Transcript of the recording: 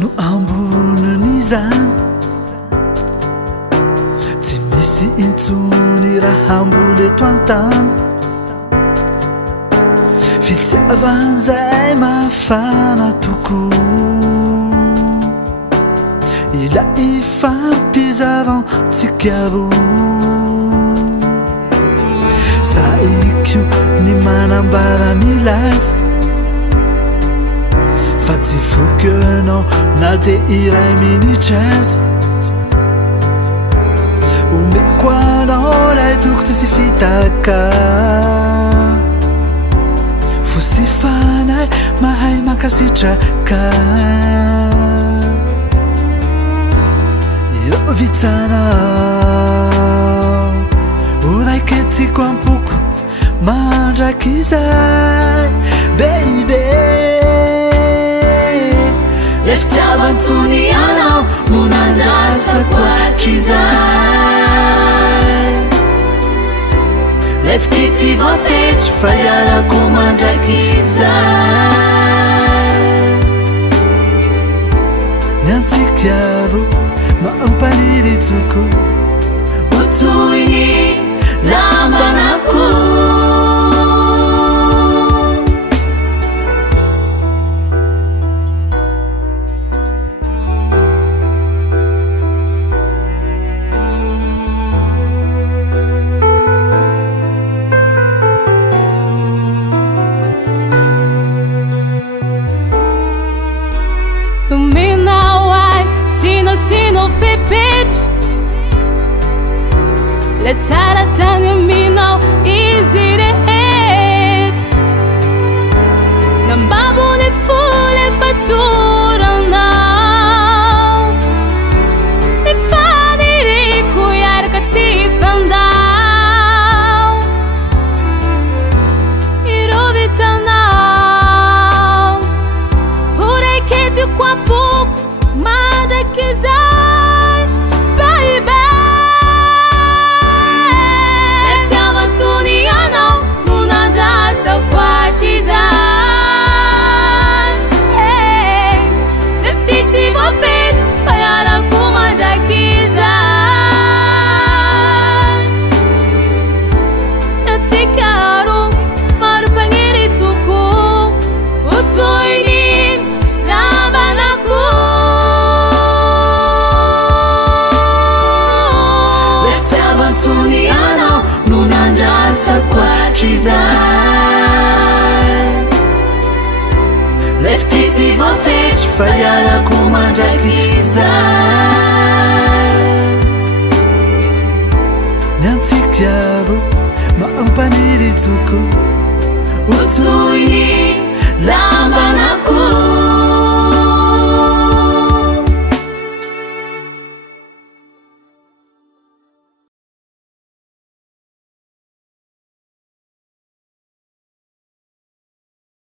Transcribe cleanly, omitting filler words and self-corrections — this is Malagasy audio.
no ambonan'izany tsy misy intsony raha mbola eto an-tany fitiavan'izay mafana tokoa ila ifampizarantsika roa saikio ny manambara milaza fa tsy fokonao na de iray minitra aza omeko anao lay toko tsy fitaka fo sy fanay mahay mankasitraka io vitsanao oraiketiko ampoko mandraky izay baby le fitiavan-tsony anao no nandrasako hatrizay le fitity voafetry fa iarako mandraky izay ny antsika roa mampaniry tsoko ho toy ny lambanako sino fipit le tsara tany aminao izy rehetra nambabony fole fatsoranao ny faniriko iaraka tsy fandao ireo vitanao ho raiketiko ampoko mandraky izay baby le fitiavan-tsony anao no nandrasako hatrizay le fitity voafetry fa iarako mandraky izay antsika roa maro-mpagniry tokoa ho toy ny lambanako fitiavan-tsony anao no nandrasako hatrizay le fitity voafetry fa iarako mandraky